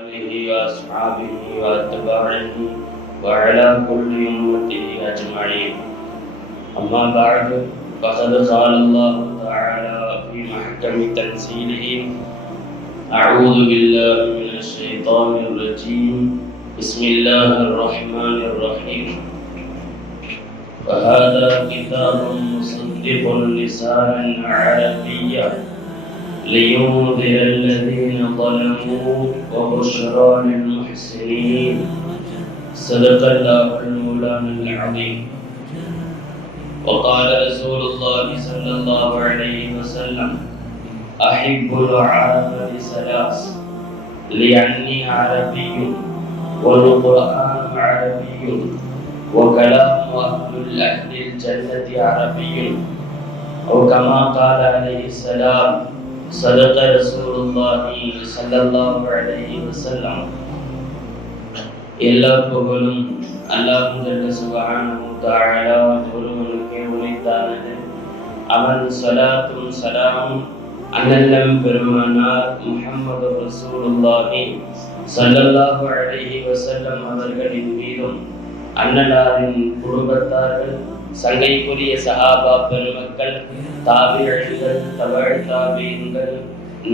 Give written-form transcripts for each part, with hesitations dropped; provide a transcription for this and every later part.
آله وأصحابه وأتباعه وعلى كل أمته أجمعين. أما بعد فقد قال الله تعالى في محكم تنزيله: أعوذ بالله من الشيطان الرجيم، بسم الله الرحمن الرحيم. وهذا كتاب مصدق لسانا عربيا لينذر الذين ظلموا وبشرى للمحسنين. صدق الله المولانا العظيم. وقال رسول الله صلى الله عليه وسلم: أحب العرب لثلاث: لأني عربي والقرآن عربي وكلام أهل الجنة عربي، أو كما قال عليه السلام: صدق رسول الله صلى الله عليه وسلم. எல்லா புகழும் அல்லாஹ் ஜல்ல சுப்ஹானஹு வ தஆலா ஒருவனுக்கே உரித்தானது. அவன் ஸலாத்தும் ஸலாமும் அன்னலம் பெருமானார் முஹம்மது ரசூலுல்லாஹி ஸல்லல்லாஹு அலைஹி வஸல்லம் அவர்களின் மீதும், அன்னலாரின் குடும்பத்தார்கள், சங்கைக்குரிய சஹாபா பெருமக்கள், தாபிஈன்கள், தபஅ தாபிஈன்கள்,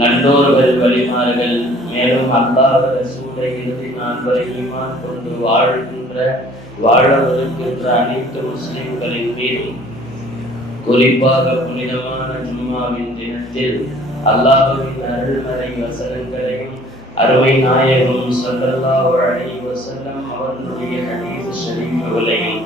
நல்லோர்கள், வலிமார்கள், மேலும் அல்லாஹ் ரசூலை இறுதி நாள் வரை ஈமான் கொண்டு வாழவிருக்கின்ற அனைத்து முஸ்லிம்களின் மீதும், குறிப்பாக புனிதமான ஜும்மாவின் தினத்தில் அல்லாஹ்வின் அருள்மறை வசனங்களையும் அருமை நாயகம் ஸல்லல்லாஹு அலைஹி வஸல்லம் அவர்களுடைய ஹதீஸ் ஷரீஃப்களையும்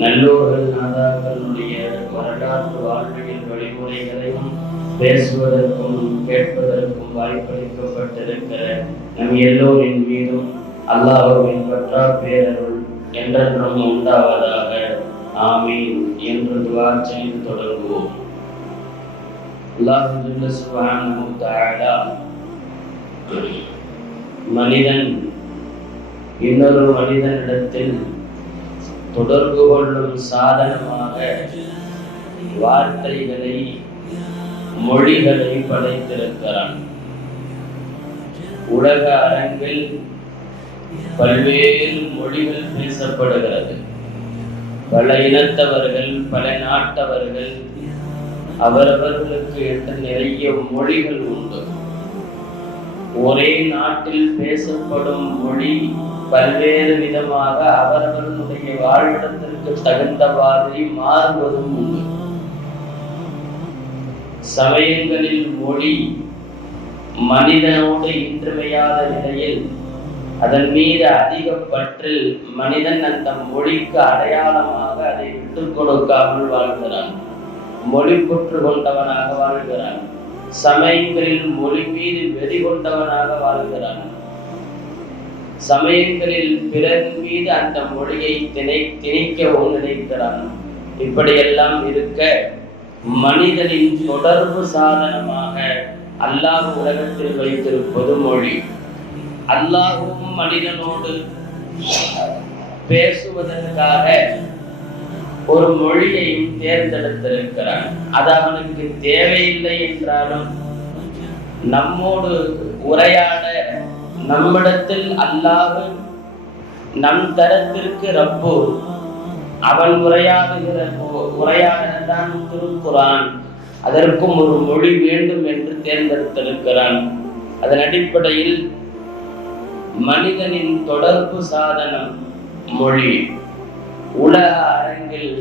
நல்லோர்கள் நாதாக்களுடைய வரலாற்று வாழ்வியல் வழிமுறைகளையும் பேசுவதற்கும் கேட்பதற்கும் வாய்ப்பளிக்கப்பட்டிருக்கிற நம் எல்லோரின் மீதும் அல்லாஹ்வின் பற்றா பேரருள் என்றென்றும் உண்டாவதாக. ஆமீன் என்று துஆ செய்து தொடங்குவோம். அல்லாஹ் ஜல்ல சுப்ஹானஹு வ தஆலா மனிதன் இன்னொரு மனிதனிடத்தில் தொடர்பு கொள்ளும் சாதனமாக வார்த்தைகளை, மொழிகளை படைத்திருக்கிறான். உலக அரங்கில் பல்வேறு மொழிகள் பேசப்படுகிறது. பல இனத்தவர்கள், பல நாட்டவர்கள், அவரவர்களுக்கு என்று நிறைய மொழிகள் உண்டு. ஒரே நாட்டில் பேசப்படும் மொழி பல்வேறு விதமாக அவர்களுடைய வாழ்விடத்திற்கு தகுந்த மாதிரி மாறுவதும் உண்டு. சமயங்களில் மொழி மனிதனோடு இன்றியமையாத நிலையில் அதன் மீது அதிக பற்றில் மனிதன் அந்த மொழிக்கு அடையாளமாக அதை விட்டுக் கொடுக்காமல் வாழ்கிறான். மொழி புற்று கொண்டவனாக வாழ்கிறான். சமயங்களில் மொழி மீது வெறி கொண்டவனாக வாழ்கிறான். சமயங்களில் பிறர் மீது அந்த மொழியை திணிக்கவும் நினைக்கிறான். இப்படியெல்லாம் இருக்க மனிதனின் தொடர்பு சாதனமாக அல்லாஹ் உலகத்தில் வைத்திருப்பது மொழி. அல்லாஹும் மனிதனோடு பேசுவதற்காக ஒரு மொழியையும் தேர்ந்தெடுத்திருக்கிறான். அது அவனுக்கு தேவையில்லை என்றாலும் நம்மோடு உரையாட நம்மிடத்தில் அல்லாஹ் நம் தரத்திற்கு ரப்பு அவன் உரையாடுதான் திருக்குரான். அதற்கும் ஒரு மொழி வேண்டும் என்று தேர்ந்தெடுத்திருக்கிறான். அதன் அடிப்படையில் மனிதனின் தொடர்பு சாதனம் மொழி. உலக அரங்கில்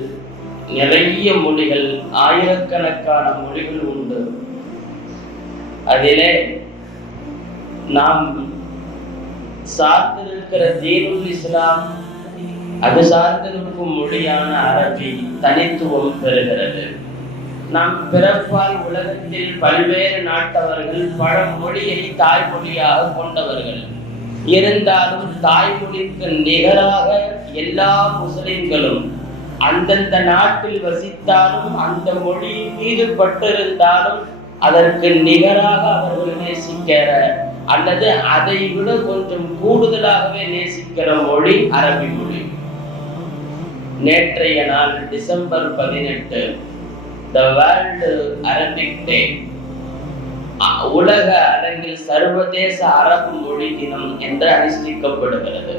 நிறைய மொழிகள், ஆயிரக்கணக்கான மொழிகள் உண்டு. அதிலே நாம் சார்ந்திருக்கிற தீனுல் இஸ்லாம், அது சார்ந்திருக்கும் மொழியான அரபி தனித்துவம் பெறுகிறது. நாம் பிறப்பால் உலகத்தில் பல்வேறு நாட்டவர்கள் பல மொழியை தாய்மொழியாக கொண்டவர்கள். இருந்தாலும் தாய்மொழிக்கு நிகராக எல்லா முஸ்லிம்களும் அந்தந்த நாட்டில் வசித்தாலும் அந்த மொழி மீது பட்டிருந்தாலும் அதற்கு நிகராக அவர்கள் நேசிக்கிற அல்லது அதை விட கொஞ்சம் கூடுதலாகவே நேசிக்கிற மொழி அரபி மொழி. நேற்றைய நாள் December 18 The World Arabic Day. உலக அரங்கில் சர்வதேச அரபு மொழி தினம் என்று அனுஷ்டிக்கப்படுகிறது.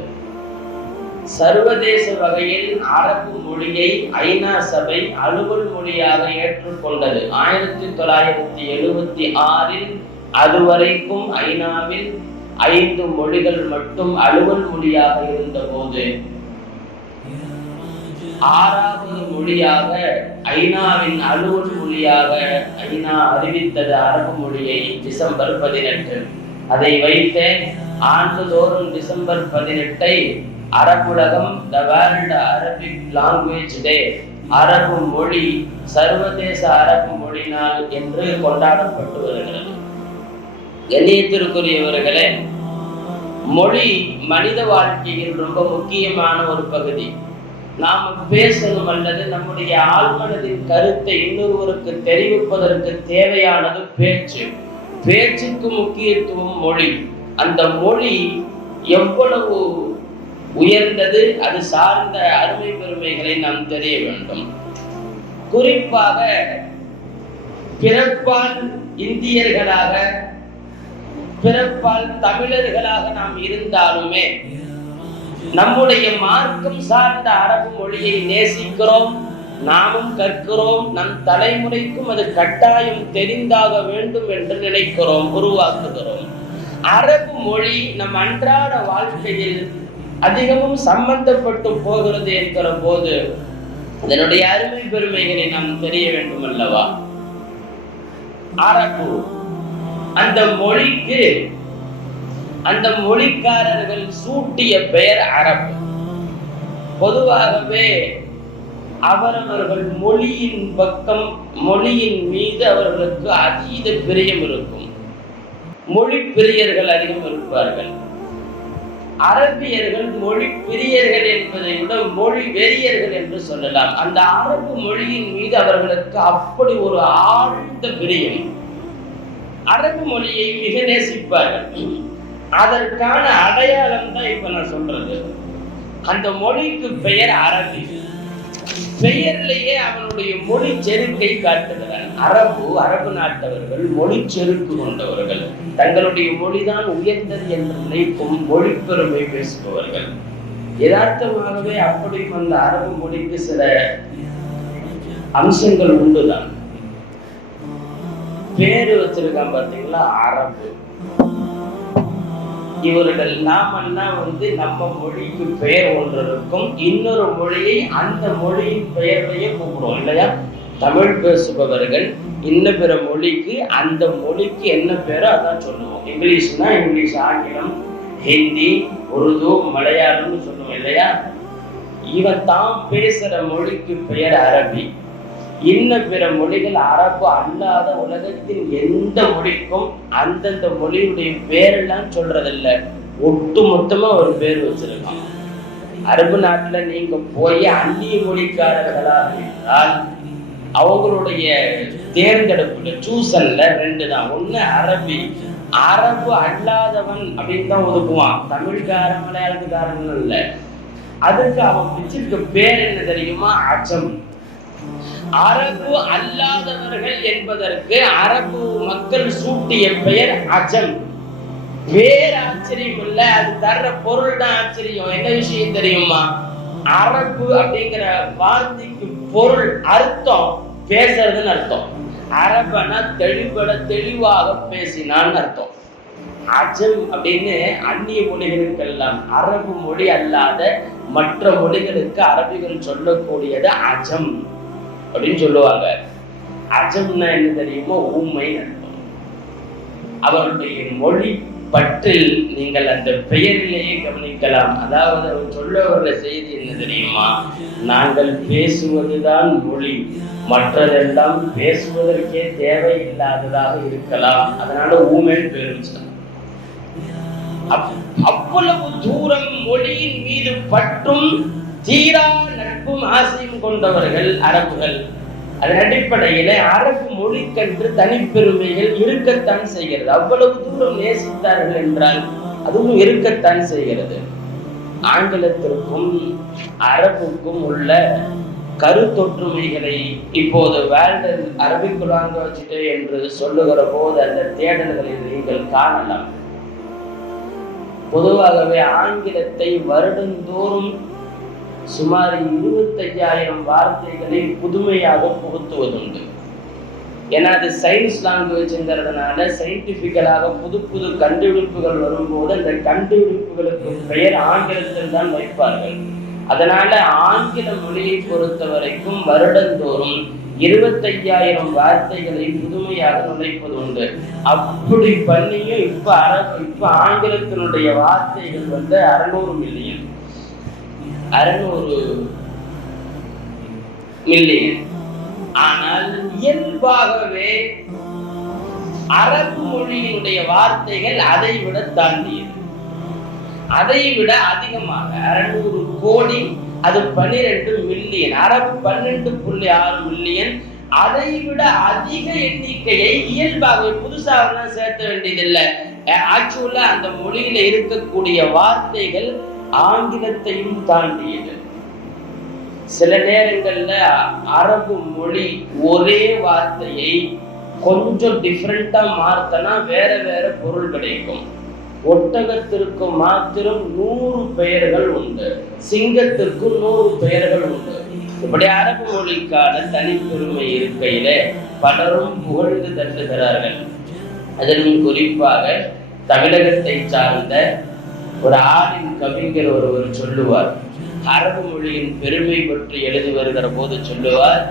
சர்வதேச வகையில் அரபு மொழியை ஐநா சபை அலுவல் மொழியாக ஏற்றுக்கொண்டது 1976. அதுவரைக்கும் ஐநாவில் 5 மொழிகள் மட்டும் அலுவல் மொழியாக இருந்த போது 6வது மொழியாக ஐநாவின் அலுவல் மொழியாக ஐநா அறிவித்தது அரபு மொழியை டிசம்பர் 18. அதை வைத்து ஆண்டுதோறும் டிசம்பர் 18 அரபுலகம் the world Arabic language day, அரபு மொழி சர்வதேச அரபு மொழி நாள் என்று கொண்டாடப்பட்டு வருகிறது. கண்ணியத்திற்குரியவர்களே, மொழி மனித வாழ்க்கையில் ரொம்ப முக்கியமான ஒரு பகுதி. நாம் பேசணும் அல்லது நம்முடைய ஆழ்மனதின் கருத்தை இன்னொருவருக்கு தெரிவிப்பதற்கு தேவையானது பேச்சு. பேச்சுக்கு முக்கியத்துவம் மொழி. அந்த மொழி எவ்வளவு உயர்ந்தது, அது சார்ந்த அருமை பெருமைகளை நாம் தெரிய வேண்டும். குறிப்பாக பிறப்பால் இந்தியர்களாக, பிறப்பால் தமிழர்களாக நாம் இருந்தாலுமே நம்முடைய மார்க்கம் சார்ந்த அரபு மொழியை நேசிக்கிறோம், நாமும் கற்கிறோம், நம் தலைமுறைக்கும் அது கட்டாயம் தெரிந்தாக வேண்டும் என்று நினைக்கிறோம், உருவாக்குகிறோம். அரபு மொழி நம் அன்றாட வாழ்க்கையில் அதிகமும் சம்பந்தப்பட்டு போகிறது என்கிற போது அதனுடைய அருமை பெருமைகளை நாம் தெரிய வேண்டும் அல்லவா? அரபு, அந்த மொழிக்கு அந்த மொழிக்காரர்கள் சூட்டிய பெயர் அரபு. பொதுவாகவே அவரவர்கள் மொழியின் பக்கம், மொழியின் மீது அவர்களுக்கு அதீத பிரியம் இருக்கும். மொழி பிரியர்கள் அதிகம் இருப்பார்கள். அரபியர்கள் மொழி பிரியர்கள் என்பதை விட மொழி வெறியர்கள் என்று சொல்லலாம். அந்த அரபு மொழியின் மீது அவர்களுக்கு அப்படி ஒரு ஆழ்ந்த பிரியம். அரபு மொழியை மிக நேசிப்பார்கள். அதற்கான அடையாளம் தான் இப்ப நான் சொல்றது. அந்த மொழிக்கு பெயர் அரபி. பெயர்லேயே அவனுடைய மொழி செருக்கை காட்டுகிறான். அரபு நாட்டவர்கள் மொழி செருக்கு கொண்டவர்கள், தங்களுடைய மொழிதான் உயர்ந்தது என்று நினைக்கும் மொழி பெருமை பேசுபவர்கள். யதார்த்தமாகவே அப்படியும் அந்த அரபு மொழிக்கு சில அம்சங்கள் உண்டுதான். பேரு வச்சிருக்கான் பார்த்தீங்களா, அரபு. இவர்கள் நாமெல்லாம் நம்ம மொழிக்கு பெயர் ஒன்று இருக்கும், இன்னொரு மொழியை அந்த மொழியின் பெயரையே கூப்பிடுவோம் இல்லையா? தமிழ் பேசுபவர்கள் இன்ன பிற மொழிக்கு அந்த மொழிக்கு என்ன பேரோ அதான் சொல்லுவோம். இங்கிலீஷ்னா இங்கிலீஷ், ஆங்கிலம், ஹிந்தி, உருது, மலையாளம்னு சொல்லுவோம் இல்லையா? இவன் தான் பேசுற மொழிக்கு பெயர் அரபி. இன்ன பிற மொழிகள் அரபு அல்லாத உலகத்தின் எந்த மொழிக்கும் அந்தந்த மொழியுடைய பேரெல்லாம் சொல்றதில்ல, ஒட்டு மொத்தமா ஒரு பேர் வச்சிருக்கான். அரபு நாட்டுல நீங்க போய் அந்நிய மொழிக்காரர்களாக இருந்தால் அவங்களுடைய தேர்ந்தெடுப்புல சூசன்ல 2 தான். ஒண்ணு அரபி, அரபு அல்லாதவன் அப்படின்னு தான் ஒதுக்குவான். தமிழ்காரன் மலையாளத்துக்காரன் இல்ல. அதுக்கு அவன் வச்சிருக்க பேர் என்ன தெரியுமா? அஜம். அரபு அல்லாதவர்கள் என்பதற்கு அரபு மக்கள் சூட்டிய பெயர் அஜம். வேற ஆச்சரியம் இல்ல, அது தர்ற பொருள் தான் ஆச்சரியம். என்ன விஷயம் தெரியுமா? அரபு அப்படிங்கிற வார்த்தைக்கு பொருள், அர்த்தம் பேசுறதுன்னு அர்த்தம். அரபனா தெளிவாக பேசினான்னு அர்த்தம். அஜம் அப்படின்னு அந்நிய மொழிகளுக்கெல்லாம், அரபு மொழி அல்லாத மற்ற மொழிகளுக்கு அரபிகள் சொல்லக்கூடியது அஜம் அப்படின்னு சொல்லுவாங்க. அஜம்னா என்ன தெரியுமோ? ஊமை அர்த்தம். அவருடைய மொழி பற்றில் நீங்கள் அந்த பெயரிலேயே கவனிக்கலாம். அதாவது அவர் சொல்ல வர்ற செய்தி என்ன தெரியுமா? நாங்கள் பேசுவதுதான் மொழி, மற்றதெல்லாம் பேசுவதற்கே தேவையில்லாததாக இருக்கலாம், அதனால ஊமைன்னு பேர் வச்சாங்க. அவ்வளவு தூரம் மொழியின் மீது பற்றும் தீரா நட்பும் ஆசையும் கொண்டவர்கள் அரபுகள். அதன் அடிப்படையில அரபு மொழிக்கென்று தனிப்பெருமைகள் இருக்கத்தான் செய்கிறது. அவ்வளவு தூரம் நேசித்தார்கள் என்றால் அதுவும் இருக்கத்தான் செய்கிறது. ஆங்கிலத்திற்கும் அரபுக்கும் உள்ள கருத்தொற்றுமைகளை இப்போது வேர்ல்டு அரபிக் லாங்குவேஜ் என்று சொல்லுகிற போது அந்த தேடல்களை நீங்கள் காணலாம். பொதுவாகவே ஆங்கிலத்தை வருடந்தோறும் சுமார் 25,000 வார்த்தைகளை புதுமையாக புகுத்துவதுண்டு. ஏன்னா அது சயின்ஸ் லாங்குவேஜ்ங்கிறதுனால சயின்டிபிக்கலாக புது புது கண்டுபிடிப்புகள் வரும்போது அந்த கண்டுபிடிப்புகளுக்கு பெயர் ஆங்கிலத்தில் தான் வைப்பார்கள். அதனால ஆங்கில மொழியை பொறுத்த வரைக்கும் வருடந்தோறும் 25,000 வார்த்தைகளை புதுமையாக நுழைப்பது உண்டு. அப்படி பண்ணியும் இப்ப ஆங்கிலத்தினுடைய வார்த்தைகள் 600 மில்லியன் ஆனால் இயல்பாகவே அரபு மொழியினுடைய வார்த்தைகள் அதை விட தாண்டியது, அதை விட அதிகமாக 600 கோடி, அது 12 மில்லியன். அரபு 12.6 மில்லியன். அதை விட அதிக எண்ணிக்கையை இயல்பாகவே புதுசாக சேர்த்த வேண்டியதில்லை. ஆக்சுவலா அந்த மொழியில இருக்கக்கூடிய வார்த்தைகள் ஆங்கிலத்தையும் தாண்டியது. சில நேரங்கள்ல அரபு மொழி ஒரே வார்த்தையை கொஞ்சம் டிஃப்ரெண்டா மாத்தனா வேற வேற பொருள் கிடைக்கும். ஒட்டகத்திற்கு மாத்திரம் 100 பெயர்கள் உண்டு, சிங்கத்திற்கு 100 பெயர்கள் உண்டு. இப்படி அரபு மொழிக்கான தனிப்பெருமை இருக்கையில பலரும் புகழ்ந்து தட்டுகிறார்கள். அதனும் குறிப்பாக தமிழகத்தை சார்ந்த ஒரு ஆளின் கவிஞர் ஒருவர் சொல்லுவார், அரபு மொழியின் பெருமை பற்றி எழுதி வருகிற போது சொல்லுவார்,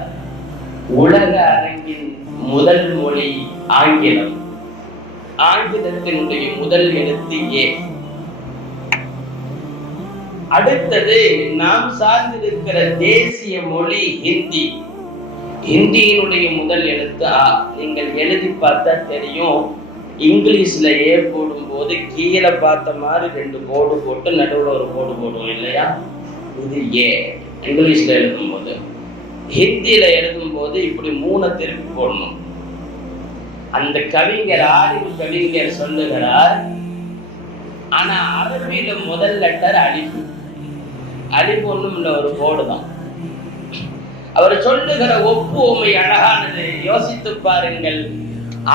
உலக அரங்கின் முதல் மொழி ஆங்கிலம், ஆங்கிலத்தினுடைய முதல் எழுத்து ஏ. அடுத்தது நாம் சார்ந்திருக்கிற தேசிய மொழி ஹிந்தி, ஹிந்தியினுடைய முதல் எழுத்து ஆ. நீங்கள் எழுதி பார்த்தா தெரியும், இங்கிலீஷ்ல ஏ போடும் போது கீழே பார்த்த மாதிரி 2 கோடு போட்டு நடுவில் ஒரு கோடு போடுவோம் இல்லையா, இது ஏ இங்கிலீஷ்ல எழுதும் போது. ஹிந்தியில எழுதும் போது இப்படி 3 திருப்பி போடணும். அந்த கவிஞர் ஆலிம் கவிஞர் சொல்லுகிறார், ஆனா அரபியில முதல் லெட்டர் அலிஃப். அலிஃப் ஒண்ணும் இல்ல, ஒரு கோடு தான். அவர் சொல்லுகிற ஒப்புமை அழகானது. யோசித்து பாருங்கள்,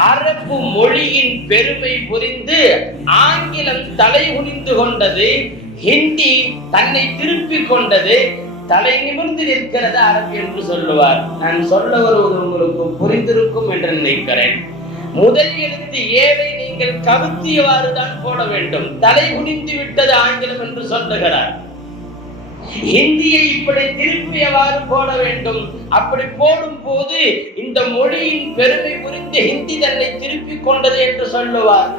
அரபு மொழியின் பெருமை புரிந்து ஆங்கிலம் தலை குனிந்து கொண்டது, ஹிந்தி தன்னை திருப்பிக் கொண்டது, தலை நிமிர்ந்து நிற்கிறது அரபு என்று சொல்லுவார். நான் சொல்ல வருவது உங்களுக்கு புரிந்திருக்கும் என்று நினைக்கிறேன். முதல் எழுத்து ஏவை நீங்கள் கவுத்தியவாறு தான் போட வேண்டும். தலை குனிந்து விட்டது ஆங்கிலம் என்று சொல்லுகிறார். ஹிந்தியை இப்படி திருப்பியவாறு போட வேண்டும். அப்படி போடும் போது இந்த மொழியின் பெருமை புரிந்து ஹிந்தி தன்னை திருப்பிக் கொண்டது என்று சொல்லுவார்.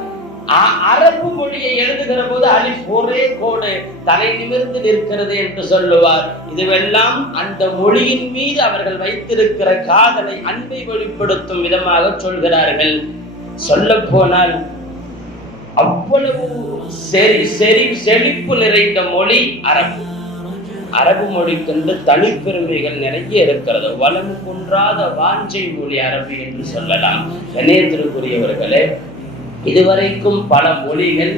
அரபு மொழியை எழுதுகிற போது அலிஃப் ஒரே கோடு, தலை நிமிர்ந்து நிற்கிறது என்று சொல்லுவார். இதுவெல்லாம் அந்த மொழியின் மீது அவர்கள் வைத்திருக்கிற காதலை, அன்பை வெளிப்படுத்தும் விதமாக சொல்கிறார்கள். சொல்ல போனால் அவ்வளவு செழிப்பு நிறைந்த மொழி அரபு. அரபு மொழிக்கென்று தனிப்பெருமைகள் நிறைய இருக்கிறது. வளம் குன்றாத வாஞ்சை மொழி அரபு என்று சொல்லலாம். கணேசருக்குரியவர்களே, இதுவரைக்கும் பல மொழிகள்,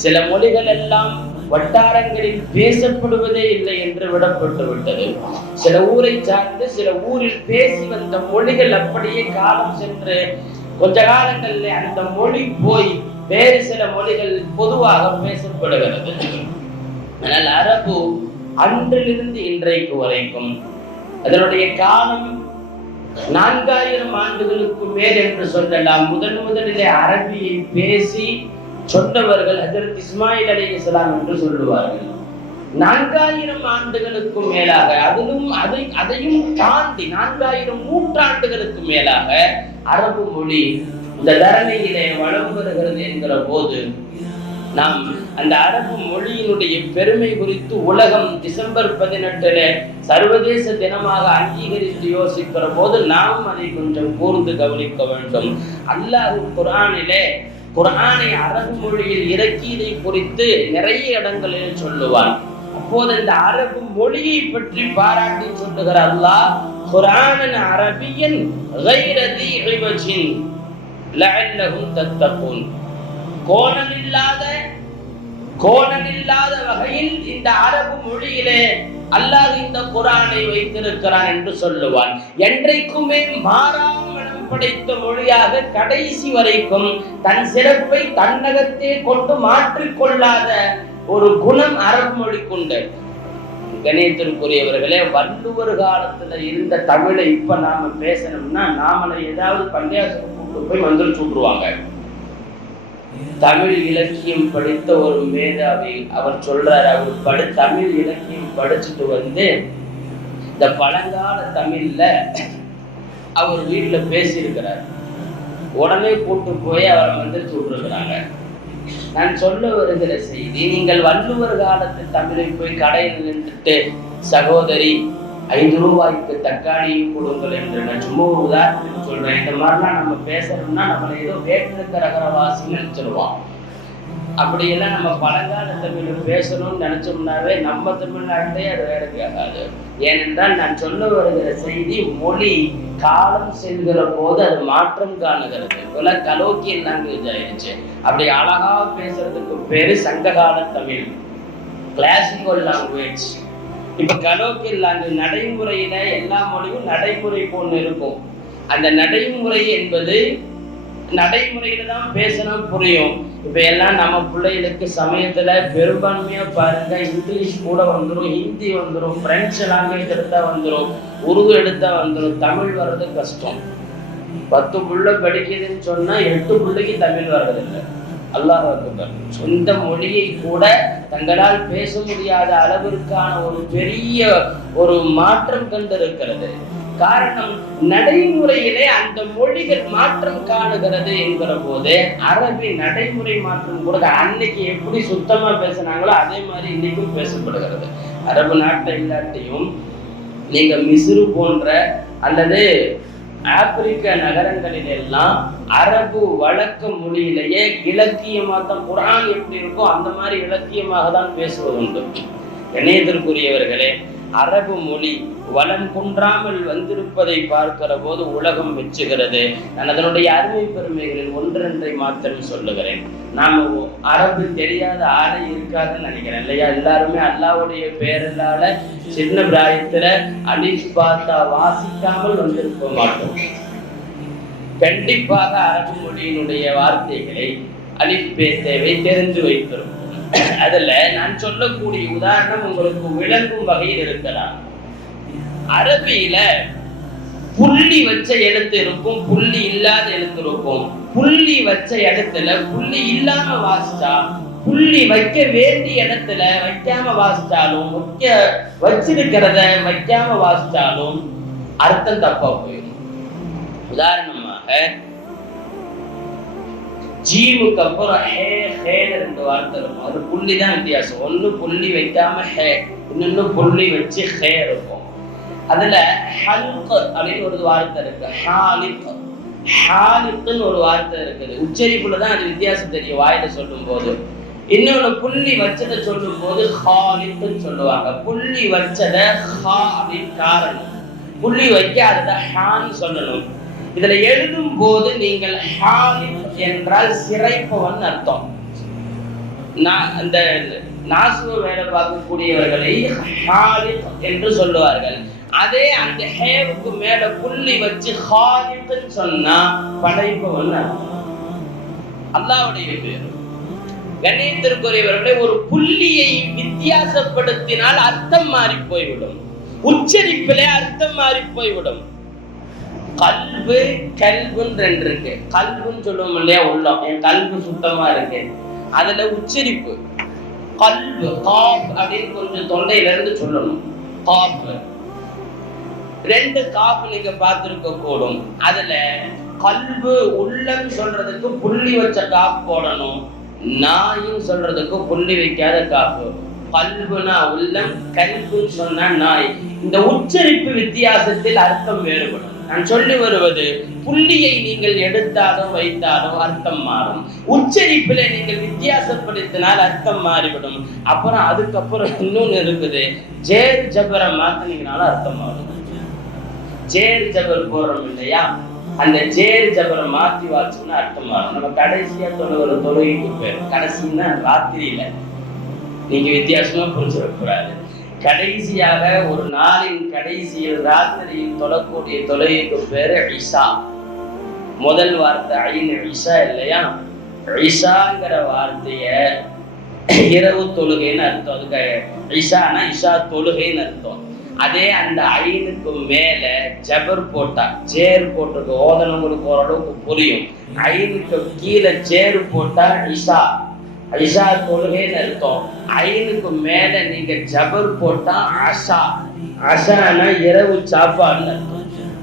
சில மொழிகள் எல்லாம் வட்டாரங்களில் பேசப்படுவதே இல்லை என்று விடப்பட்டு விட்டது. சில ஊரை சார்ந்து சில ஊரில் பேசி வந்த மொழிகள் அப்படியே காலம் சென்று கொஞ்ச காலங்களில் அந்த மொழி போய் வேறு சில மொழிகள் பொதுவாக பேசப்படுகிறது. ஆனால் அரபு அன்றிலிருந்து இன்றைக்கு வரைக்கும் அதனுடைய காலம் 4000 ஆண்டுகளுக்கு மேல் என்று சொல்லலாம். முதலிலே அரபியை பேசி சொன்னவர்கள் ஹஜ்ரத் இஸ்மாயில் அலைஹிஸ்ஸலாம் என்று சொல்லுவார்கள். 4000 ஆண்டுகளுக்கு மேலாக, அதையும் தாண்டி 4000 நூற்றாண்டுகளுக்கு மேலாக அரபு மொழி இந்த தரணியிலே வளம் வருகிறது என்கிற போது நாம் அந்த அரபு மொழியினுடைய பெருமை குறித்து உலகம் டிசம்பர் 18 சர்வதேச தினமாக அங்கீகரித்து யோசிக்கிற போது நாம் அதை கொஞ்சம் கூர்ந்து கவனிக்க வேண்டும். அல்லாஹ் குர்ஆனை அரபு மொழியில் இறக்கியதை குறித்து நிறைய இடங்களில் சொல்லுவான். அப்போது இந்த அரபு மொழியை பற்றி பாராட்டி சொல்லுகிற அல்லாஹ், குர்ஆனன் அரபியன் கைர தி இவஜின் லஅல்லஹும் தத்தகூன், கோணலில்லாத வகையில் இந்த அரபு மொழியிலே அல்லாஹ் இந்த குர்ஆனை வைத்திருக்கிறான் என்று சொல்லுவான். என்றைக்குமே மாறாமலம் படைத்த மொழியாக கடைசி வரைக்கும் தன் சிறப்பை தன்னகத்தே கொண்டு மாற்றிக்கொள்ளாத ஒரு குணம் அரபு மொழிக்குண்டு. கணேசத்திற்குரியவர்களே, வள்ளுவர் காலத்துல இருந்த தமிழை இப்ப நாம பேசணும்னா நாம ஏதாவது பள்ளியாசம் கூட்டு போய் மந்திரம் சுட்டுருவாங்க. தமிழ் இலக்கியம் படித்த ஒரு மேதாவி அவர் சொல்றாரு, அவர் தமிழ் இலக்கியம் படிச்சுட்டு வந்து இந்த பழங்கால தமிழ்ல அவர் வீட்டுல பேசியிருக்கிறார். உடனே கூட்டு போய் அவரை மந்திரிச்சு விட்டுருக்கிறாங்க. நான் சொல்ல வருகிற செய்தி, நீங்கள் வள்ளுவர் காலத்து தமிழை போய் கடையில் நின்றுட்டு சகோதரி 5 ரூபாய்க்கு தக்காளி கொடுங்கள் என்று நான் சும்மா உதாரணத்துக்கு சொல்றேன். இந்த மாதிரிலாம் நம்ம பேசணும்னா நம்மளை ஏதோ வேற்றிருக்கிற அகரவாசின்னு நினைச்சிருவோம். அப்படியெல்லாம் நம்ம பழங்கால தமிழ் பேசணும்னு நினைச்சோம்னாவே நம்ம தமிழ்நாட்டிலே அது வேலைக்கு ஆகாது. ஏனென்றால் நான் சொல்ல வருகிற செய்தி, மொழி காலம் செல்கிற போது அது மாற்றம் காணுகிறது. இப்பெல்லாம் கலோக்கியல் லாங்குவேஜ் ஆயிடுச்சு. அப்படி அழகா பேசுறதுக்கு பேரு சங்ககால தமிழ், கிளாசிக்கல் லாங்குவேஜ். இப்ப கலோக்கியல் லாங்குவேஜ். நடைமுறையில எல்லா மொழியும் நடைமுறை போன்று இருக்கும். அந்த நடைமுறை என்பது நடைமுறையில தான் பேசணும், புரியும். இப்ப எல்லாம் நம்ம பிள்ளைகளுக்கு சமயத்துல பெரும்பான்மையா பாருங்க, இங்கிலீஷ் கூட வந்துடும், ஹிந்தி வந்துடும், பிரெஞ்சு லாங்குவேஜ் எடுத்தா வந்துடும், உருது எடுத்தா வந்துடும். தமிழ் வர்றது கஷ்டம். 10 புள்ள படிக்குதுன்னு சொன்னா 8 பிள்ளைக்கு தமிழ் வர்றதில்லை. அல்லாஹ் அக்பர். சொந்த மொழியை கூட தங்களால் பேச முடியாத அளவிற்கான ஒரு பெரிய ஒரு மாற்றம் கண்டிருக்கிறது. காரணம், நடைமுறையிலே அந்த மொழிகள் மாற்றம் காணுகிறது என்கிற போது அரபி நடைமுறை மாற்றம் கூட அன்னைக்கு எப்படி சுத்தமா பேசினாங்களோ அதே மாதிரி இன்னைக்கும் பேசப்படுகிறது. அரபு நாட்டை இல்லாட்டியும் நீங்க மிஸ்ரு போன்ற அல்லது ஆப்பிரிக்க நகரங்களில் எல்லாம் அரபு வழக்க மொழியிலேயே இலக்கியமாக தான் குர்ஆன் எப்படி இருக்கோ அந்த மாதிரி இலக்கியமாக தான் பேசுவது உண்டு. கணேசத்திற்குரியவர்களே, அரபு மொழி வளம் குன்றாமல் வந்திருப்பதை பார்க்கிற போது உலகம் மெச்சுகிறது. நான் அதனுடைய அருமை பெருமைகளில் ஒன்றென்றை மாத்திரம் சொல்லுகிறேன். நாம அரபு தெரியாத ஆளே இருக்காதுன்னு நினைக்கிறேன் இல்லையா? எல்லாருமே அல்லாஹ்வுடைய பேரல்லால சின்ன பிராயத்துல அலிஃப் பாத்தா வாசிக்காமல் வந்திருக்க மாட்டோம். கண்டிப்பாக அரபு மொழியினுடைய வார்த்தைகளை அலிஃப் பே தேவை தெரிஞ்சு வைத்திருக்கும். அதுல நான் சொல்லக்கூடிய உதாரணம் உங்களுக்கு விளங்கும் வகையில் இருக்கலாம். அரபியில புள்ளி வச்ச எழுத்து இருக்கும், புள்ளி இல்லாத எழுத்து இருக்கும். புள்ளி வச்ச இடத்துல புள்ளி இல்லாம வாசிச்சா, புள்ளி வைக்க வேண்டிய இடத்துல வைக்காம வாசிச்சாலும், வச்சிருக்கிறத வைக்காம வாசிச்சாலும் அர்த்தம் தப்பா போயிடும். உதாரணமாக ஜீமுக்கு அப்புறம் ஹே ஹேன்னு 2 வார்த்தை இருக்கும். அது புள்ளி தான் வித்தியாசம். ஒண்ணு புள்ளி வைக்காம ஹே, இன்னொன்னு புள்ளி வச்சு ஹே இருக்கும். அதுல ஹல்க் அப்படின்னு ஒரு வார்த்தை இருக்கு, ஹாலிக். ஹாலிக்னு ஒரு வார்த்தை இருக்குது. உச்சரிப்புலதான் அது வித்தியாசம் தெரியும் வாயில சொல்லும் போது. இன்னொன்னு புள்ளி வச்சதை சொல்லும் போது ஹாலிக்னு சொல்லுவாங்க. புள்ளி வச்சதை ஹா அப்படின்னு காரணம், புள்ளி வைக்க அதுதான் ஹான்னு சொல்லணும். இதுல எழுதும் போது நீங்கள் ஹாலிக் என்றால் சிறைப்பவன் அர்த்தம். அந்த நாசுவ வேலை பார்க்கக்கூடியவர்களை ஹாலிக் என்று சொல்லுவார்கள். அதே அந்த ஹேவுக்கு மேல புள்ளி வச்சு ஹாலிக்னு சொன்னா படைப்பவன் அல்லாஹ்வுடைய பேர். கண்ணியத்திற்குரியவர்களே, ஒரு புள்ளியை வித்தியாசப்படுத்தினால் அர்த்தம் மாறி போய்விடும், உச்சரிப்பிலே அர்த்தம் மாறி போய்விடும். கல்பு கல்புன்னு 2 இருக்கு. கல்புன்னு சொல்லுவோம் இல்லையா, உள்ளம். என் கல்பு சுத்தமா இருக்கு. அதுல உச்சரிப்பு கல்பு காப் அப்படின்னு கொஞ்சம் தொண்டையில இருந்து சொல்லணும். காப் 2 காப் நீங்க பார்த்திருக்க கூடும். அதுல கல்பு உள்ளம் சொல்றதுக்கு புள்ளி வச்ச காப் போடணும், நாயும் சொல்றதுக்கு புள்ளி வைக்காத காப்பு. கல்புனா உள்ளம், கல்புன்னு சொன்னா நாய். இந்த உச்சரிப்பு வித்தியாசத்தில் அர்த்தம் வேறுபடும். நான் சொல்லி வருவது, புள்ளியை நீங்கள் எடுத்தாலும் வைத்தாலும் அர்த்தம் மாறும். உச்சரிப்பிலே நீங்கள் வித்தியாசப்படுத்தினால் அர்த்தம் மாறிவிடும். அப்புறம் அதுக்கப்புறம் இன்னொன்னு இருக்குது, ஜேர் ஜபரை மாத்தினீங்கனாலும் அர்த்தம் மாறும். ஜேர் ஜபர் போடுறோம் இல்லையா, அந்த ஜேர் ஜபரை மாத்தி வாச்சோம்னா அர்த்தம் மாறும். நம்ம கடைசியா சொல்ல தொழுகைக்கு பேர் கடைசின்னா ராத்திரியில, நீங்க வித்தியாசமா புரிஞ்சிடக்கூடாது. கடைசியாக ஒரு நாளின் கடைசியில் ராத்திரியில் தொழக்கூடிய தொழுகைக்கு பேரு இஷா. முதல் வார்த்தை ஐன் இஷா இல்லையா? இஷாங்கிற வார்த்தைய இரவு தொழுகைன்னு அர்த்தம். அதுக்கு இஷானா இஷா தொழுகைன்னு அர்த்தம். அதே அந்த ஐனுக்கு மேல ஜபர் போட்டா, ஜேர் போட்டிருக்கு, ஓதனவங்களுக்கு ஓரளவுக்கு புரியும். ஐனுக்கு கீழே ஜேர் போட்டா இஷா, இஷா தொழுகைன்னு அர்த்தம். ஐனுக்கு மேல நீங்க ஜபர் போட்டா அஷா, அஷானா இரவு சாப்பாடுன்னு அர்த்தம்.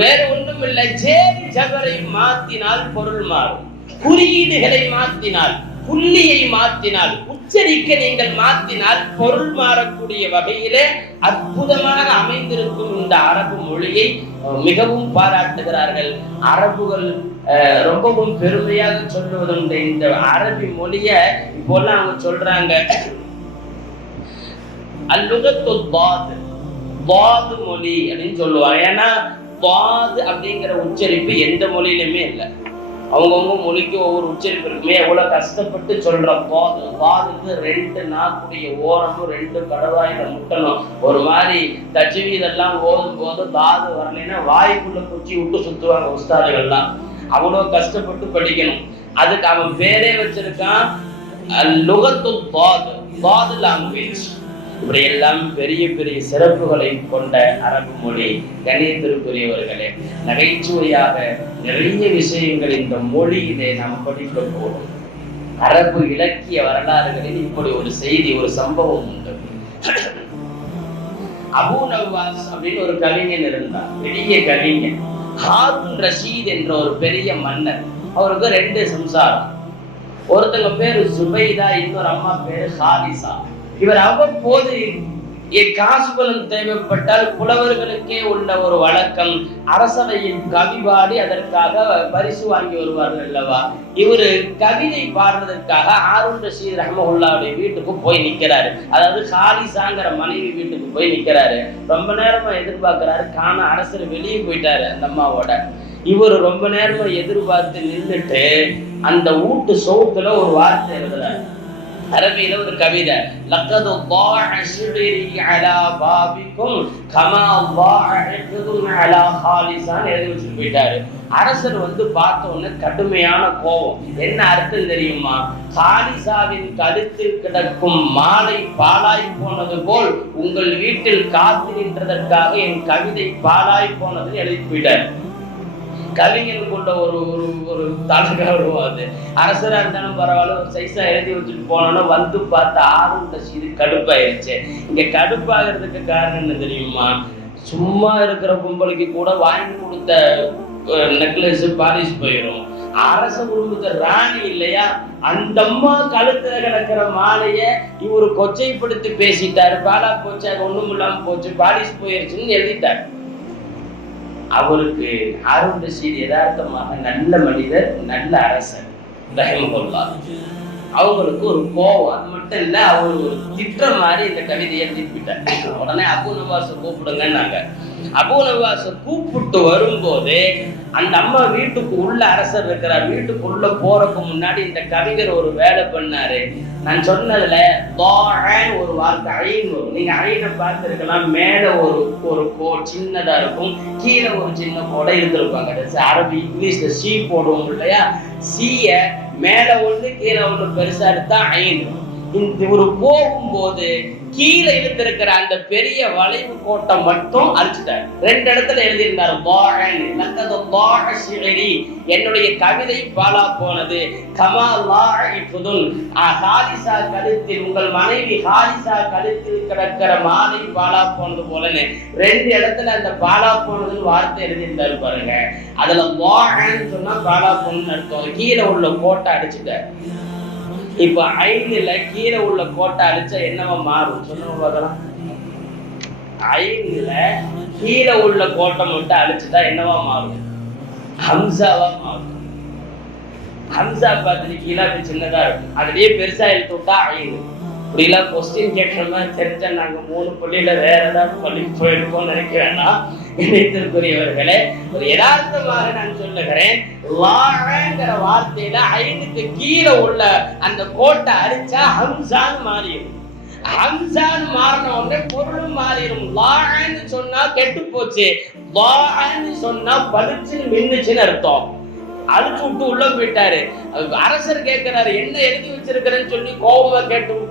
வேற ஒன்றும் இல்லை. ஜேர் ஜபரை மாத்தினால் பொருள் மாறும். குறியீடுகளை மாத்தினால், புள்ளியை மாற்றினால், உச்சரிக்க நீங்கள் மாற்றினால் பொருள் மாறக்கூடிய வகையிலே அற்புதமாக அமைந்திருக்கும் இந்த அரபு மொழியை மிகவும் பாராட்டுகிறார்கள். அரபுகள் ரொம்பவும் பெருமையாக சொல்லுவதுண்டு இந்த அரபி மொழிய. இப்போல்லாம் அவங்க சொல்றாங்க அல்லுகத்து பாது, பாது மொழி அப்படின்னு சொல்லுவாங்க. ஏன்னா பாது அப்படிங்கிற உச்சரிப்பு எந்த மொழியிலுமே இல்லை. அவங்கவுங்க மொழிக்கு ஒவ்வொரு உச்சரிப்பு இருக்குமே. எவ்வளவு கஷ்டப்பட்டு சொல்ற பாது, பாதுக்கு ரெண்டு நாக்குடைய ஓரமும் ரெண்டு கடவாயில முட்டணும். ஒரு மாதிரி தஜ்வீதெல்லாம் ஓதும் போது தாது வரலைன்னா வாய்க்குள்ள குச்சி விட்டு சுத்துவாங்க உஸ்தாதுகள்லாம். அவ்வளவு கஷ்டப்பட்டு படிக்கணும். அதுக்கு அவன் பேரே வச்சிருக்கான் லுகத்து பாது, பாது லாங்குவேஜ். இப்படி எல்லாம் பெரிய பெரிய சிறப்புகளை கொண்ட அரபு மொழி. கணியத்திற்குரியவர்களே, நகைச்சுவையாக நிறைய விஷயங்கள் இந்த மொழியிலே நாம் படிக்க போடும். அரபு இலக்கிய வரலாறுகளில் இப்படி ஒரு செய்தி, ஒரு சம்பவம் உண்டு. அபூ நவாஸ் அப்படின்னு ஒரு கவிஞன் இருந்தார், பெரிய கவிஞன். ஹாரூன் ரஷீத் என்ற ஒரு பெரிய மன்னர். அவருக்கு ரெண்டு சம்சாரம். ஒருத்தங்க பேரு சுபைதா, இன்னொரு அம்மா பேரு ஹாரிசா. இவர் அவ்வப்போது காசு பலம் தேவைப்பட்டால் புலவர்களுக்கே உள்ள ஒரு வழக்கம், அரசவையில் கவி பாடி அதற்காக பரிசு வாங்கி வருவார்கள் அல்லவா. இவரு கவிதை பாடுறதற்காக ஹாரூன் ரஷீத் ரஹ்மத்துல்லாஹி வீட்டுக்கு போய் நிக்கிறாரு. அதாவது ஹாலிசாங்கிற மனைவி வீட்டுக்கு போய் நிக்கிறாரு. ரொம்ப நேரமா எதிர்பார்க்கிறாரு, காண அரசர் வெளியே போயிட்டாரு அந்த அம்மாவோட. இவர் ரொம்ப நேரமா எதிர்பார்த்து நின்றுட்டு அந்த வீட்டு சோத்துல ஒரு வார்த்தை எழுதுறாரு. அரபியில ஒரு கவிதை, லக்கது ضاع شعري على بابكم كما ضاع حفظ على خالصان எழுதி வச்சுட்டு போயிட்டாரு. அரசர் பார்த்த உடனே கடுமையான கோபம். என்ன அர்த்தம் தெரியுமா? ஹாலிசாவின் கழுத்தில் கிடக்கும் மாலை பாலாய் போனது போல் உங்கள் வீட்டில் காத்து நின்றதற்காக என் கவிதை பாலாய் போனதுன்னு எழுதி போயிட்டாரு. கவிஞன் கொண்ட ஒரு ஒரு தலைகரும். அது அரசரா இருந்தாலும் பரவாயில்ல, ஒரு சைஸா எழுதி வச்சுட்டு போனோம்னா பார்த்து ஹாரூன் ரஷீது கடுப்பாயிருச்சு. இங்க கடுப்பாகிறதுக்கு காரணம் என்ன தெரியுமா? சும்மா இருக்கிற கும்பலுக்கு கூட வாங்கி கொடுத்த நெக்லஸ் பாலிஷ் போயிடும். அரச குடும்பத்தை ராணி இல்லையா, அந்த அம்மா கழுத்துல கிடக்கிற மாலைய இவரு கொச்சைப்படுத்தி பேசிட்டாரு. பாலா போச்சு, அது ஒண்ணும் இல்லாம போச்சு, பாலிஷ் போயிருச்சுன்னு எழுதிட்டாரு. அவருக்கு ஹாரூன் ரஷீத் யதார்த்தமாக நல்ல மனிதர், நல்ல அரசர் ரஹிமஹுல்லாஹ். அவங்களுக்கு ஒரு கோபம். அது மட்டும் இல்ல, அவர் ஒரு திட்டுற மாதிரி இந்த கவிதையை எழுதிட்டார். உடனே அபூ நவாஸை கூப்பிடுங்கன்னாங்க. அபூ நவாஸை கூப்பிட்டு வரும்போது அந்த அம்மா வீட்டுக்கு உள்ள அரசர் இருக்கிறார். வீட்டுக்குள்ள போறதுக்கு முன்னாடி இந்த கவிஞர் ஒரு வேலை பண்ணாரு. நான் சொன்னதுல ஒரு வார்த்தை ஐன் வரும். நீங்க ஐனை பார்த்துருக்கலாம். மேல ஒரு கோட் சின்னதா இருக்கும், கீழே ஒரு சின்ன கோடை இருந்திருப்பாங்க. அரபி இங்கிலீஷ்ல சி போடுவோம் இல்லையா, சீய மேல ஒண்ணு கீழே ஒண்ணு பெருசா இருந்தா ஐன். இந்த ஒரு போகும்போது கீழே இருந்திருக்கிற அந்த பெரிய வளைவு கோட்டை மட்டும் அழிச்சுட்டார். ரெண்டு இடத்துல எழுதியிருந்தாரு, என்னுடைய கவிதை பாலா போனது. ஹாலிசா கழுத்தில், உங்கள் மனைவி ஹாலிசா கழுத்தில் கிடக்கிற மாலை பாலா போனது போலன்னு ரெண்டு இடத்துல அந்த பாலா போனதுன்னு வார்த்தை எழுதியிருந்தாரு பாருங்க. அதுல வான்னு சொன்னா பாலா போனதுன்னு அர்த்தம். கீழே உள்ள கோட்டை அடிச்சுட்டார். இப்ப ஐந்துல கீழே உள்ள கோட்டை அடிச்சா என்னவா மாறும் சொல்லுங்க பார்க்கலாம். ஐந்துல கீழே உள்ள கோட்டை மட்டும் அடிச்சுட்டா என்னவா மாறும்? ஹம்சாவா மாறும். ஹம்சா பார்த்துட்டு கீழே அப்படி சின்னதா இருக்கும், அதுலயே பெருசா எழுத்து விட்டா ஐந்து. இப்படிலாம் கொஸ்டின் கேட்கற மாதிரி தெரிஞ்சா நாங்க 3 பள்ளியில வேற ஏதாவது பள்ளிக்கு போயிருக்கோம்னு நினைக்க வேண்டாம். இணைத்திற்குரியவர்களே, ஒரு யதார்த்தமாக நான் சொல்லுகிறேன், லாங்கிற வார்த்தையில ஐந்துக்கு கீழே உள்ள அந்த கோட்டை அடிச்சா ஹம்சான்னு மாறிடும். ஹம்சான்னு மாறின உடனே பொருளும் மாறிடும். லான்னு சொன்னா கெட்டு போச்சு, லான்னு சொன்னா பளிச்சுன்னு மின்னுச்சுன்னு அர்த்தம். அழுத்து விட்டு உள்ள போயிட்டாரு. அரசர் கேட்கிறாரு, என்ன எழுதி வச்சிருக்கிறேன்னு சொல்லி கோபமா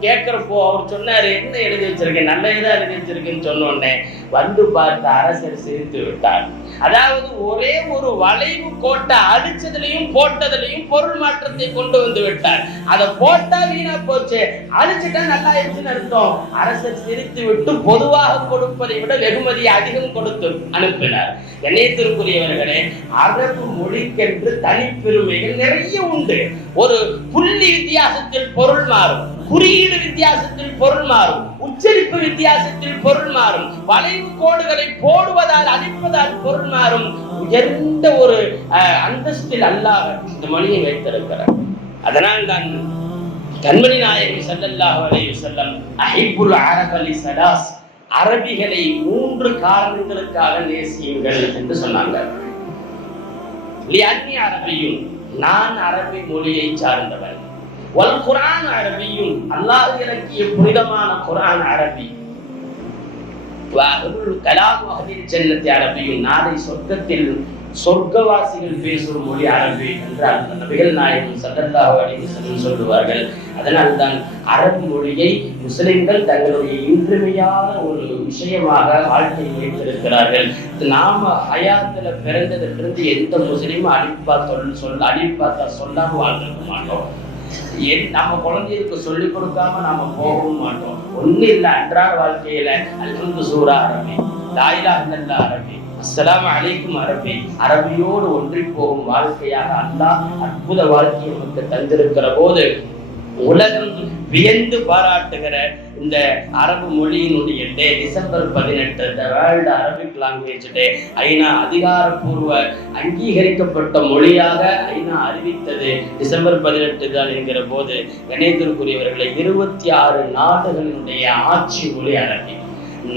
கேட்கிறப்போ அவர் சொன்னாரு, என்ன எழுதி வச்சிருக்கேன், நல்ல இதா எழுதி வச்சிருக்கேன்னு சொன்ன உடனே வந்து பார்த்த அரசர் சிரித்து விட்டார். அதாவது ஒரே ஒரு வளைவு கோட்டை அடிச்சதுலையும் போட்டதுலையும் பொருள் மாற்றத்தை கொண்டு வந்து விட்டார். அதை போட்டா வீணா போச்சு, அடிச்சுட்டா நல்லா இருந்துச்சுன்னு அர்த்தம். அரசர் சிரித்து விட்டு பொதுவாக கொடுப்பதை விட வெகுமதியை அதிகம் கொடுத்து அனுப்பினார். கண்ணியத்திற்குரியவர்களே, அரபு மொழிக்கென்று தனிப்பெருமைகள் நிறைய உண்டு. ஒரு புள்ளி வித்தியாசத்தில் பொருள் மாறும், குறியீடு வித்தியாசத்தில் பொருள் மாறும், உச்சரிப்பு வித்தியாசத்தில் பொருள் மாறும், வளைவு கோடுகளை போடுவதால் அழிப்பதால் பொருள் மாறும். உயர்ந்த ஒரு அந்தஸ்தில் அல்லாஹ் இந்த மொழியை வைத்திருக்கிறார். அதனால் தான் கண்மணி நாயகம் ஸல்லல்லாஹு அலைஹி வஸல்லம் அஹிப்புல் அரப லிஸலாஸ், அரபிகளை 3 காரணங்களுக்காக நேசியுங்கள் என்று சொன்னாங்க. லிஅன்னி அரபியும், நான் அரபி மொழியை சார்ந்தவன். வல் குர்ஆன் அரபியும், அல்லாஹ் இறக்கிய புனிதமான குர்ஆன் அரபி. கலாம் அஹ்லில் ஜன்னத்தி அரபியும், நாளை சொர்க்கத்தில் சொர்க்கவாசிகள் பேசும் மொழி அரபி என்றால் நபிகள் நாயகம் ஸல்லல்லாஹு அலைஹி வஸல்லம் சொல்லுவார்கள். அதனால்தான் அரபு மொழியை முஸ்லிம்கள் தங்களுடைய இன்றியமையாத ஒரு விஷயமாக வாழ்க்கையை வைத்திருக்கிறார்கள். நாம ஹயாத்துல பிறந்ததிலிருந்து எந்த முஸ்லிமும் அடிப்பாத்தா சொல்லாம வாழ்ந்திருக்க மாட்டோம். நம்ம குழந்தைகளுக்கு சொல்லிக் கொடுக்காம நாம போகவும் மாட்டோம். ஒண்ணு இல்ல, அன்றாட வாழ்க்கையில அல்ஹம்து சூரா அரபி, லா இலாஹ இல்லல்லாஹ் அரபி, அஸ்ஸலாமு அலைக்கும் அரபி, அரபியோடு ஒன்றி போகும் வாழ்க்கையாக அல்லாஹ் அற்புத வாழ்க்கையை நமக்கு தந்திருக்கிற போது உலகம் வியந்து பாராட்டுகிற இந்த அரபு மொழியினுடைய டே டிசம்பர் 18, வேர்ல்டு அரபிக் லாங்குவேஜ் டே, ஐநா அதிகாரப்பூர்வ அங்கீகரிக்கப்பட்ட மொழியாக ஐநா அறிவித்தது டிசம்பர் 18 தான் என்கிற போது கணேசருக்குரியவர்களை 26 நாடுகளினுடைய ஆட்சி மொழி அரபி.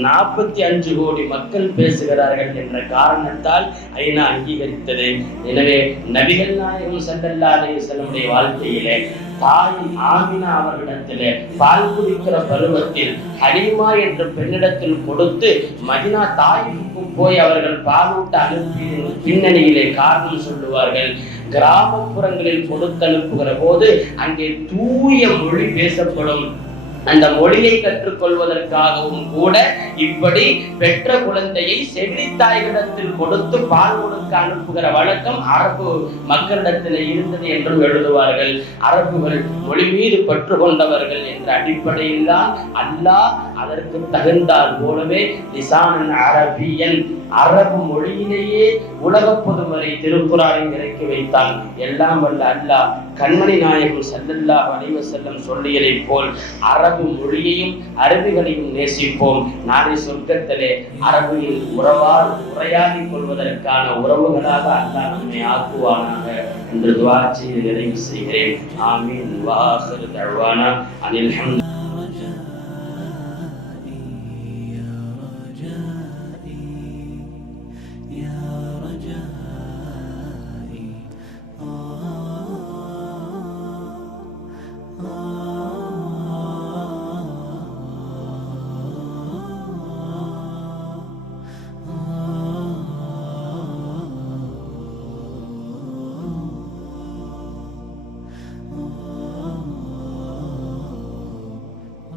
45 கோடி மக்கள் பேசுகிறார்கள் என்ற காரணத்தால் ஐநா அங்கீகரித்தது. எனவே நபிகள் நாயகம் ஸல்லல்லாஹு அலைஹி வஸல்லம் வாழ்க்கையிலே தாய் ஆமினா அவர்களிடத்திலே பால் குடிக்கிற பருவத்தில் ஹலீமா என்ற பெண்ணிடத்தில் கொடுத்து மதீனா தாயிஃபுக்கு போய் அவர்கள் பாலூட்ட அனுப்பிய பின்னணியிலே காரணம் சொல்லுவார்கள். கிராமப்புறங்களில் கொடுத்து அனுப்புகிற போது அங்கே தூய மொழி பேசப்படும். அந்த மொழியை கற்றுக்கொள்வதற்காகவும் கூட இப்படி பெற்ற குழந்தையை செவிலித்தாய்களிடத்தில் கொடுத்து பால் கொடுக்க அனுப்புகிற வழக்கம் அரபு மக்களிடத்தில் இருந்தது என்றும் எழுதுவார்கள். அரபுகள் மொழி மீது பற்று கொண்டவர்கள் என்ற அடிப்படையில் தான் அல்லாஹ் அதற்கு தகுந்தால் போலவே லிசானன் அரபியன், அரபு மொழியிலேயே உலக பொதுமறை திருக்குர்ஆனை இறக்கி வைத்தான். எல்லாம் வல்ல அல்லாஹ் கண்மணி நாயகம் ஸல்லல்லாஹு அலைஹி வஸல்லம் சொல்லியதை போல் அரபு மொழியையும் அரபிகளையும் நேசிப்போம். நாளை சொர்க்கத்திலே அரபியில் உரையாடிக் கொள்வதற்கான உறவுகளாக அல்லாஹ் நம்மை ஆக்குவானாக என்று துஆ செய்து நிறைவு செய்கிறேன். ஆமீன். வ ஆகிரு தஅவானா அனில் ஹம்து.